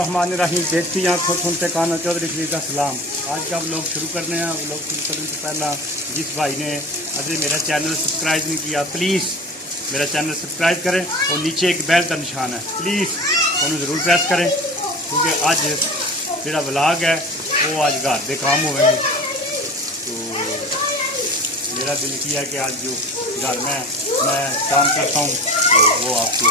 बिस्मिल्लाहिर्रहमानिर्रहीम। देखती आँखों सुनते कानों, चौधरी फरीद का सलाम। आज का व्लॉग शुरू करने हैं। व्लॉग शुरू करने से पहला जिस भाई ने अभी मेरा चैनल सब्सक्राइब नहीं किया, प्लीज़ मेरा चैनल सब्सक्राइब करें और नीचे एक बेल का निशान है, प्लीज़ उन्हें ज़रूर प्रेस करें, क्योंकि आज मेरा व्लॉग है वो आज घर के काम हुए। तो मेरा दिल किया कि आज जो घर में मैं काम करता हूँ तो वो आपको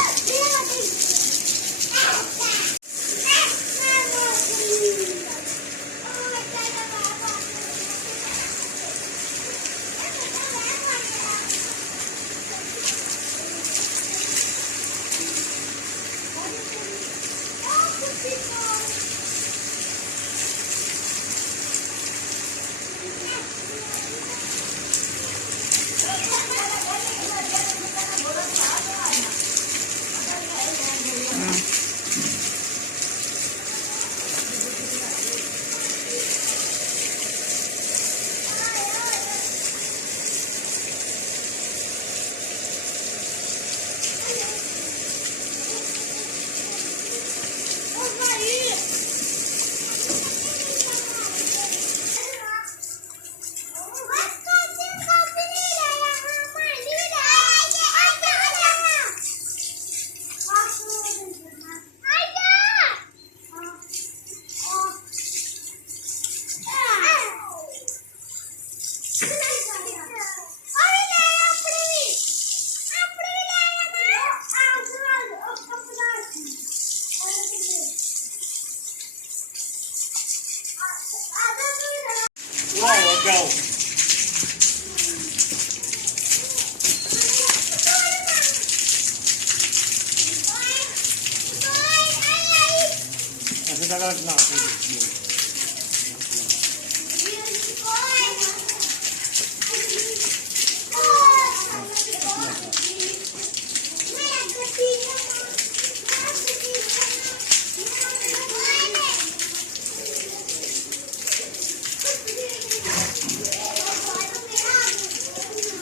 go.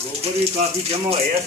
गोबर भी काफी जमा है यार।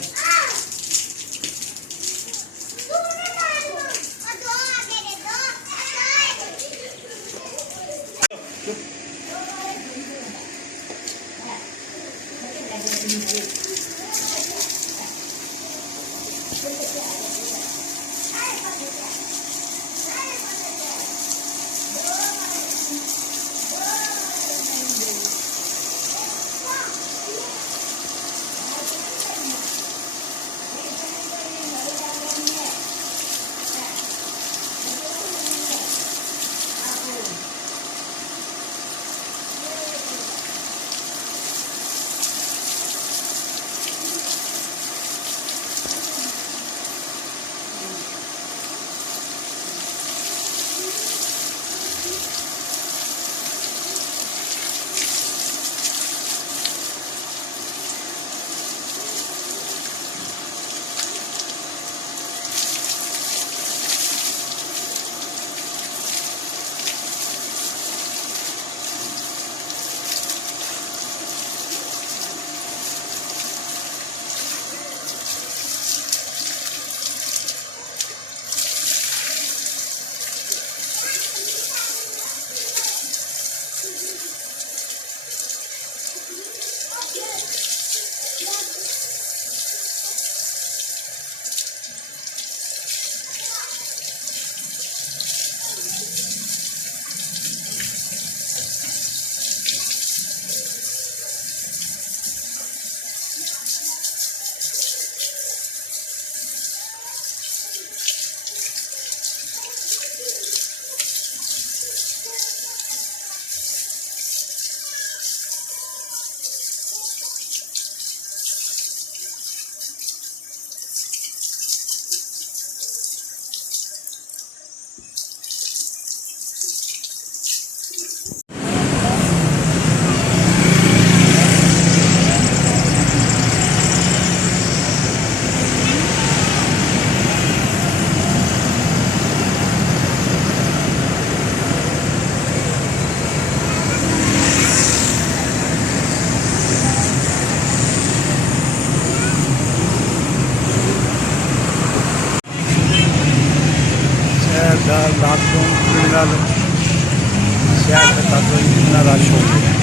शहर में तक इतना रश हो गया।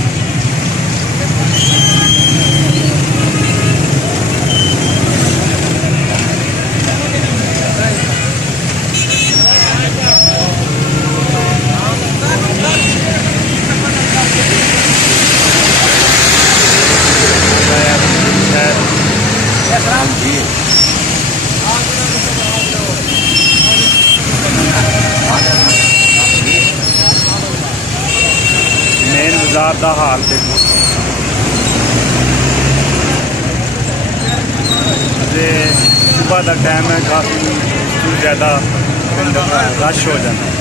मेन बाजार का हाल देखो, सुबह का टाइम है, काफ़ी ज़्यादा पिंड रश हो जाता है।